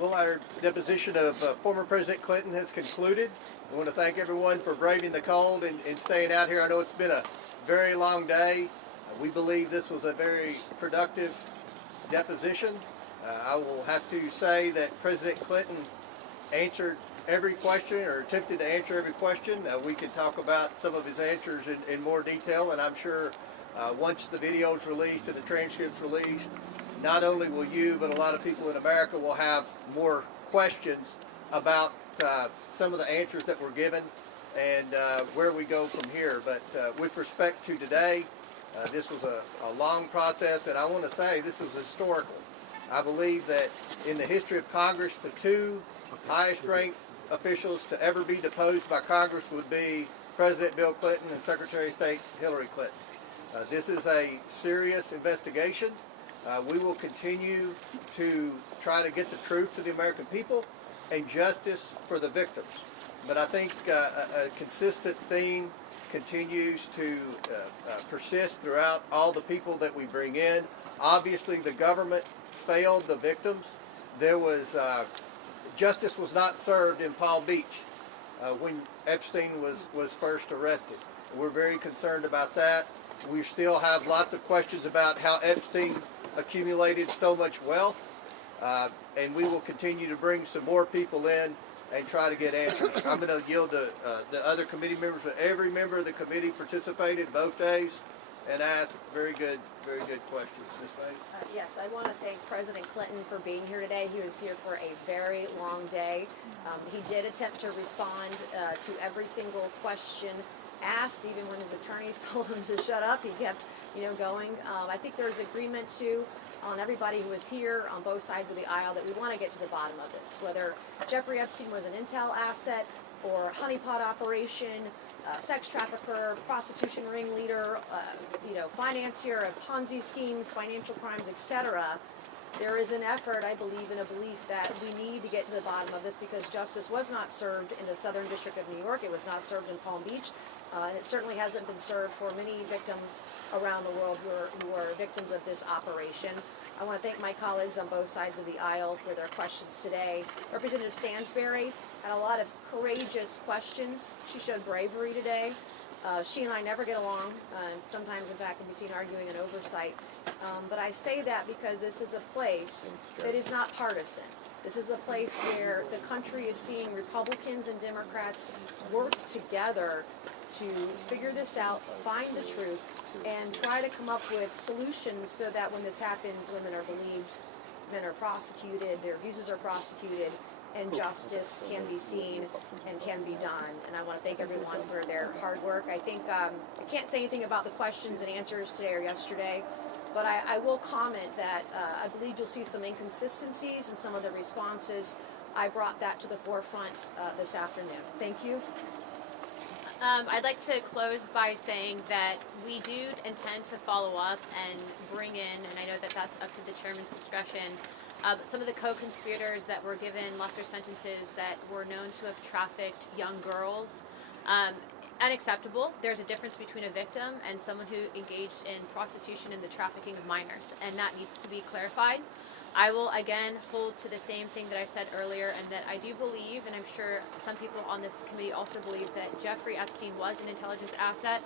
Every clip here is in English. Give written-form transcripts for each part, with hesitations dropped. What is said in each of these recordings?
Well, our deposition of former President Clinton has concluded. I want to thank everyone for braving the cold and staying out here. I know it's been a very long day. We believe this was a very productive deposition. I will have to say that President Clinton answered every question, or attempted to answer every question. We can talk about some of his answers in more detail, and I'm sure once the video is released and the transcript's released, not only will you, but a lot of people in America will have more questions about some of the answers that were given and where we go from here. But with respect to today, this was a long process, and I want to say this was historical. I believe that in the history of Congress, the two highest ranked officials to ever be deposed by Congress would be President Bill Clinton and Secretary of State Hillary Clinton. This is a serious investigation. We will continue to try to get the truth to the American people and justice for the victims. But I think a consistent theme continues to persist throughout all the people that we bring in. Obviously, the government failed the victims. There was justice was not served in Palm Beach when Epstein was first arrested. We're very concerned about that. We still have lots of questions about how Epstein accumulated so much wealth, and we will continue to bring some more people in and try to get answers. I'm going to yield to the other committee members, but every member of the committee participated both days and asked very good questions. Ms. May? Yes, I want to thank President Clinton for being here today. He was here for a very long day. He did attempt to respond to every single question asked, even when his attorneys told him to shut up. He kept, going. I think there's agreement too on everybody who was here on both sides of the aisle that we want to get to the bottom of this. Whether Jeffrey Epstein was an intel asset or honeypot operation, sex trafficker, prostitution ringleader, financier of Ponzi schemes, financial crimes, etc. There is an effort, I believe, and a belief that we need to get to the bottom of this because justice was not served in the Southern District of New York. It was not served in Palm Beach. And it certainly hasn't been served for many victims around the world who are victims of this operation. I want to thank my colleagues on both sides of the aisle for their questions today. Representative Stansberry had a lot of courageous questions. She showed bravery today. She and I never get along. Sometimes, in fact, can be seen arguing in oversight. But I say that because this is a place that is not partisan. This is a place where the country is seeing Republicans and Democrats work together to figure this out, find the truth, and try to come up with solutions so that when this happens, women are believed, men are prosecuted, their abuses are prosecuted, and justice can be seen and can be done. And I want to thank everyone for their hard work. I think I can't say anything about the questions and answers today or yesterday, but I will comment that I believe you'll see some inconsistencies in some of the responses. I brought that to the forefront this afternoon. Thank you. I'd like to close by saying that we do intend to follow up and bring in, and I know that that's up to the chairman's discretion, but some of the co-conspirators that were given lesser sentences that were known to have trafficked young girls. Unacceptable. There's a difference between a victim and someone who engaged in prostitution and the trafficking of minors, and that needs to be clarified. I will again hold to the same thing that I said earlier, and that I do believe, and I'm sure some people on this committee also believe, that Jeffrey Epstein was an intelligence asset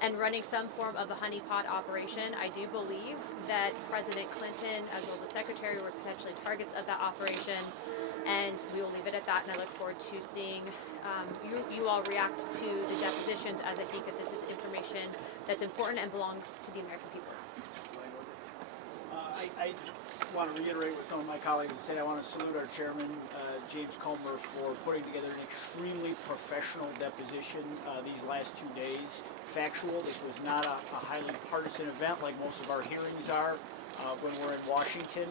and running some form of a honeypot operation. I do believe that President Clinton, as well as the Secretary, were potentially targets of that operation, and we will leave it at that, and I look forward to seeing you all react to the depositions, as I think that this is information that's important and belongs to the American people. I want to reiterate what some of my colleagues have said. I want to salute our chairman, James Comer, for putting together an extremely professional deposition these last 2 days. Factual. This was not a highly partisan event like most of our hearings are when we're in Washington.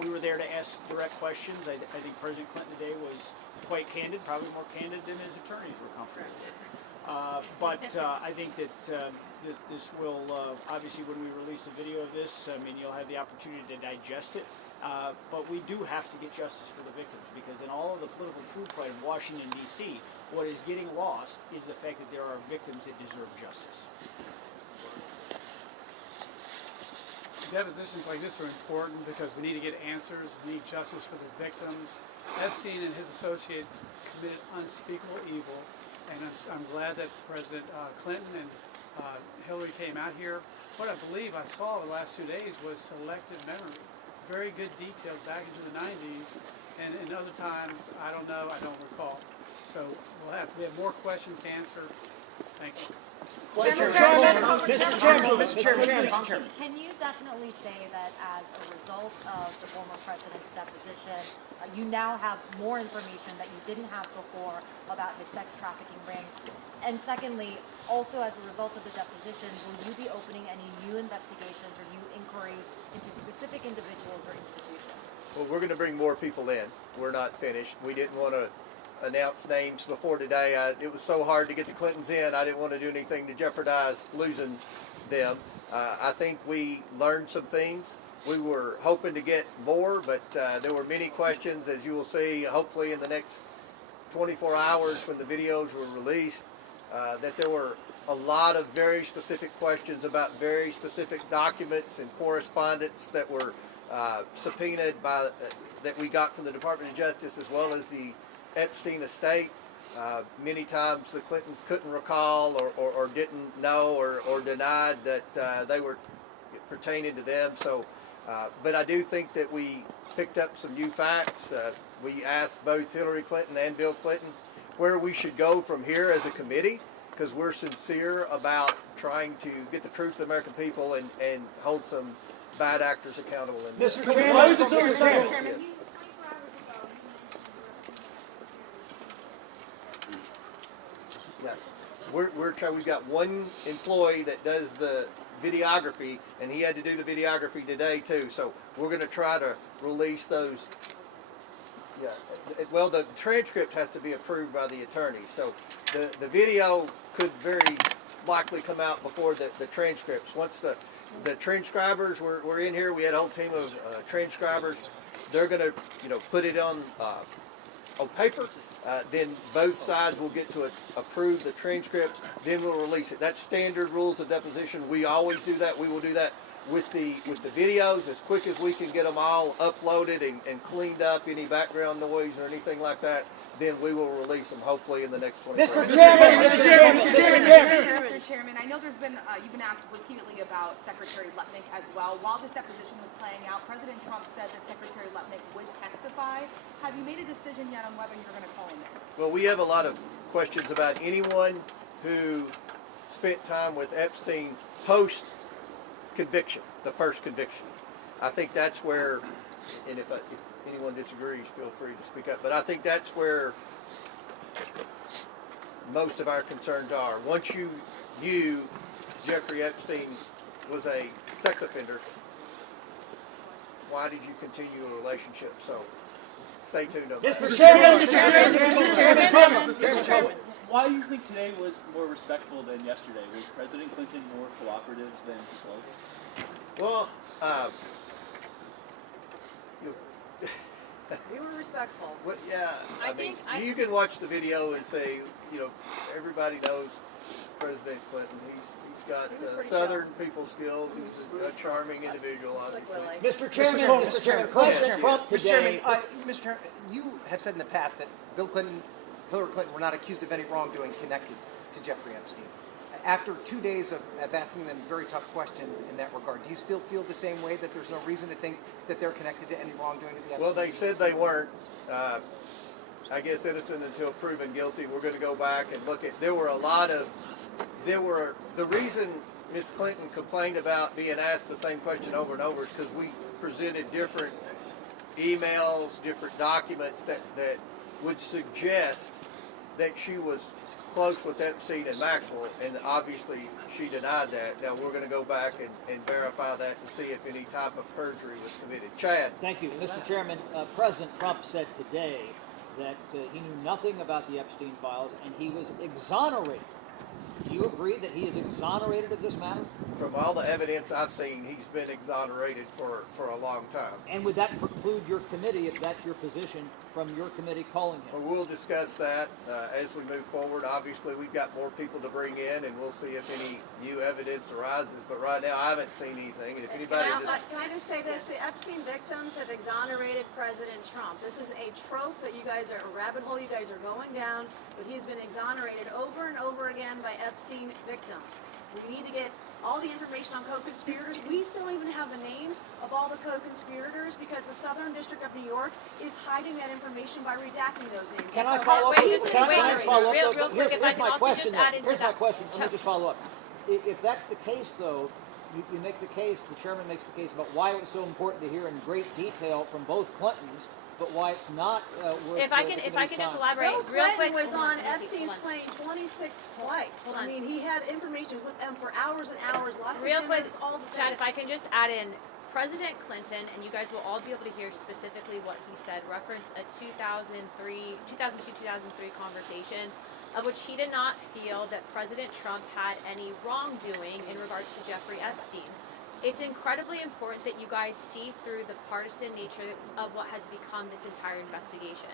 We were there to ask direct questions. I think President Clinton today was quite candid, probably more candid than his attorneys were comfortable with. But I think that this will, obviously when we release the video of this, you'll have the opportunity to digest it. But we do have to get justice for the victims, because in all of the political food fight in Washington, D.C., what is getting lost is the fact that there are victims that deserve justice. depositions like this are important because we need to get answers, we need justice for the victims. Epstein and his associates committed unspeakable evil, and I'm glad that President Clinton and Hillary came out here. What I believe I saw the last 2 days was selective memory. Very good details back into the 90s, and in other times, I don't know, I don't recall. So we have more questions to answer. Thank you. Mr. Chairman. Can you definitely say that as a result of the former president's deposition, you now have more information that you didn't have before about his sex trafficking ring? And secondly, also as a result of the deposition, will you be opening any new investigations or new inquiries into specific individuals or institutions? Well, we're going to bring more people in. We're not finished. We didn't want to announce names before today. It was so hard to get the Clintons in. I didn't want to do anything to jeopardize losing them. I think we learned some things. We were hoping to get more, but there were many questions, as you will see, hopefully in the next 24 hours when the videos were released, that there were a lot of very specific questions about very specific documents and correspondence that were subpoenaed that we got from the Department of Justice, as well as the Epstein estate. Many times the Clintons couldn't recall or didn't know or denied that they were pertaining to them. So, but I do think that we picked up some new facts. We asked both Hillary Clinton and Bill Clinton where we should go from here as a committee, because we're sincere about trying to get the truth to the American people and hold some bad actors accountable in this. Mr. Chairman. Yes. Yes, we're trying. We've got one employee that does the videography, and he had to do the videography today too. So we're going to try to release those. Yeah. Well, the transcript has to be approved by the attorney. So the video could very likely come out before the transcripts. Once the transcribers were in here, we had a whole team of transcribers. They're going to put it on paper. Then both sides will get to approve the transcript. Then we'll release it. That's standard rules of deposition. We always do that. We will do that with the videos as quick as we can get them all uploaded and cleaned up. Any background noise or anything like that, then we will release them hopefully in the next 24 hours. Mr. Chairman, I know there's been you've been asked repeatedly about Secretary Lutnick as well. While this deposition was playing out, President Trump said that Secretary Lutnick would testify. Have you made a decision yet on whether you're going to call him in? Well, we have a lot of questions about anyone who spent time with Epstein post conviction, the first conviction. I think that's where, and if anyone disagrees, feel free to speak up, but I think that's where most of our concerns are. Once you knew Jeffrey Epstein was a sex offender, why did you continue a relationship? So stay tuned on that. Mr. Chairman. Why do you think today was more respectful than yesterday? Was President Clinton more cooperative than slow? Well, We were respectful. well, yeah. I mean, think you can watch the video and say, everybody knows President Clinton. He's got He was pretty Southern people skills. He's a charming individual, Like obviously. Willie. Mr. Chairman. Mr. Chairman, Yes, Trump yes. today. Mr. Chairman, you have said in the past that Bill Clinton, Hillary Clinton were not accused of any wrongdoing connected to Jeffrey Epstein. After 2 days of asking them very tough questions in that regard, do you still feel the same way, that there's no reason to think that they're connected to any wrongdoing to the Epstein? Well, they said they weren't. I guess innocent until proven guilty. We're going to go back and look at. The reason Ms. Clinton complained about being asked the same question over and over is because we presented different emails, different documents that would suggest that she was close with Epstein and Maxwell, and obviously she denied that. Now we're going to go back and verify that to see if any type of perjury was committed. Chad. Thank you. Mr. Chairman, President Trump said today that he knew nothing about the Epstein files and he was exonerated Do you agree that he is exonerated of this matter? From all the evidence I've seen, he's been exonerated for a long time. And would that preclude your committee, if that's your position, from your committee calling Well, him? we'll discuss that as we move forward. Obviously, we've got more people to bring in, and we'll see if any new evidence arises. But right now, I haven't seen anything. And if anybody Can I just say this? The Epstein victims have exonerated President Trump. This is a trope that you guys are, a rabbit hole you guys are going down, but he's been exonerated over and over again by Epstein victims. We need to get all the information on co-conspirators. We still don't even have the names of all the co-conspirators because the Southern District of New York is hiding that information by redacting those names. Can I So follow up? that- Can I follow up? real though? quick, if I Here's can my also question. just though. add into Here's my that. question. Let me just follow up. If that's the case, though, you make the case, the chairman makes the case about why it was so important to hear in great detail from both Clintons, but why it's not worth If I can just elaborate Bill real quick. Clinton was on Hold Epstein's on. plane 26 flights. Hold I on. mean, he had information with them for hours and hours, lots Real of quick, dinners, all the Chad, if I things. can just add in, President Clinton, and you guys will all be able to hear specifically what he said, reference a 2002-2003 conversation of which he did not feel that President Trump had any wrongdoing in regards to Jeffrey Epstein. It's incredibly important that you guys see through the partisan nature of what has become this entire investigation.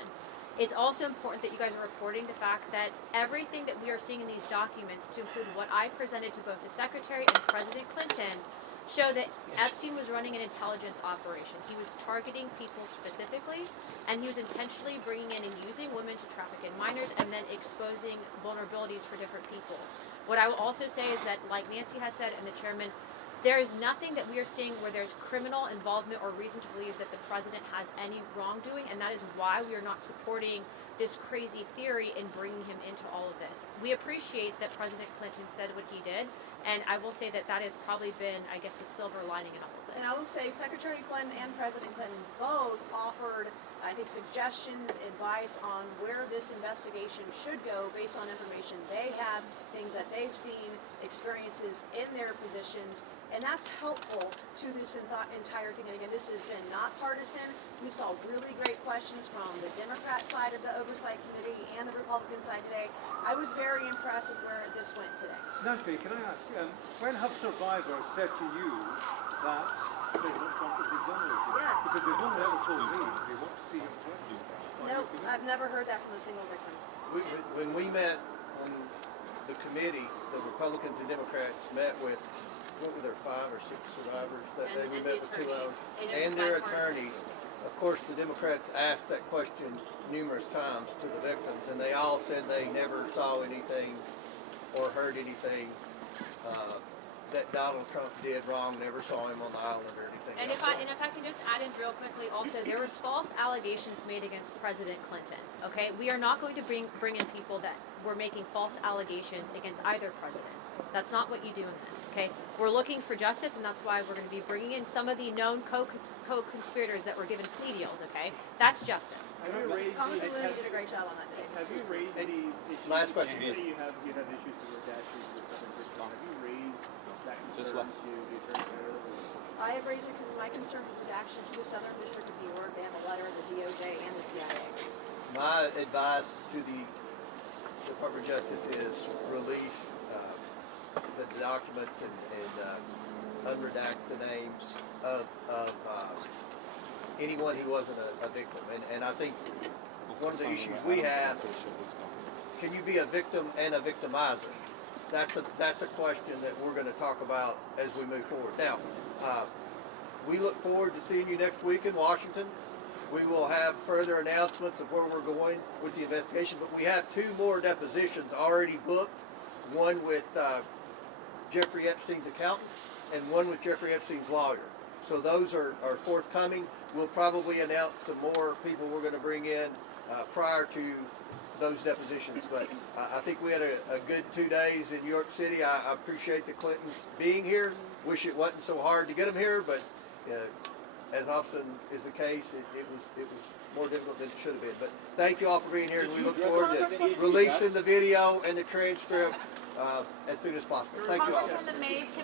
It's also important that you guys are reporting the fact that everything that we are seeing in these documents, to include what I presented to both the Secretary and President Clinton, show that Epstein was running an intelligence operation. He was targeting people specifically, and he was intentionally bringing in and using women to traffic in minors and then exposing vulnerabilities for different people. What I will also say is that, like Nancy has said and the chairman, there is nothing that we are seeing where there's criminal involvement or reason to believe that the president has any wrongdoing, and that is why we are not supporting this crazy theory in bringing him into all of this. We appreciate that President Clinton said what he did, and I will say that that has probably been, I guess, the silver lining in all of this. And I will say Secretary Clinton and President Clinton both offered, I think, suggestions, advice on where this investigation should go based on information they have, things that they've seen, experiences in their positions, and that's helpful to this entire thing. And again, this has been not partisan. We saw really great questions from the Democrat side of the Oversight Committee and the Republican side today. I was very impressed with where this went today. Nancy, can I ask, when have survivors said to you that President Trump is exonerated? Yes. Because they've only ever told me they want to see him tried. Nope, I've never heard that from a single victim. when we met on the committee, the Republicans and Democrats met with, what were there, 5 or 6 survivors that day? We met with 2 of them. And their attorneys. Of course, the Democrats asked that question numerous times to the victims, and they all said they never saw anything or heard anything that Donald Trump did wrong, never saw him on the island or anything. And else. if I can just add in real quickly, also there was false allegations made against President Clinton. Okay, we are not going to bring in people that were making false allegations against either president. That's not what you do in this. Okay, we're looking for justice, and that's why we're going to be bringing in some of the known co-conspirators that were given plea deals. Okay, that's justice. Have you raised Congressman these, Lilly did a great job on that today. have you raised these issues? Last question, You yes. you have issues with redactions with President Trump. Have you raised that Just concern left. to the Attorney General? I have raised my concern with redaction to the Southern District of New York. They have a letter, the DOJ and the CIA. My advice to the Department of Justice is release the documents and unredact the names of anyone who wasn't a victim. And I think one of the issues we have, can you be a victim and a victimizer? That's a question that we're going to talk about as we move forward. Now, we look forward to seeing you next week in Washington. We will have further announcements of where we're going with the investigation, but we have 2 more depositions already booked, one with Jeffrey Epstein's accountant and one with Jeffrey Epstein's lawyer. So those are forthcoming. We'll probably announce some more people we're going to bring in prior to those depositions. But I think we had a good 2 days in New York City. I appreciate the Clintons being here. Wish it wasn't so hard to get them here, but as often is the case, it was more difficult than it should have been. But thank you all for being here, and we look forward to releasing the video and the transcript as soon as possible. Thank you all. Congressman, the Mays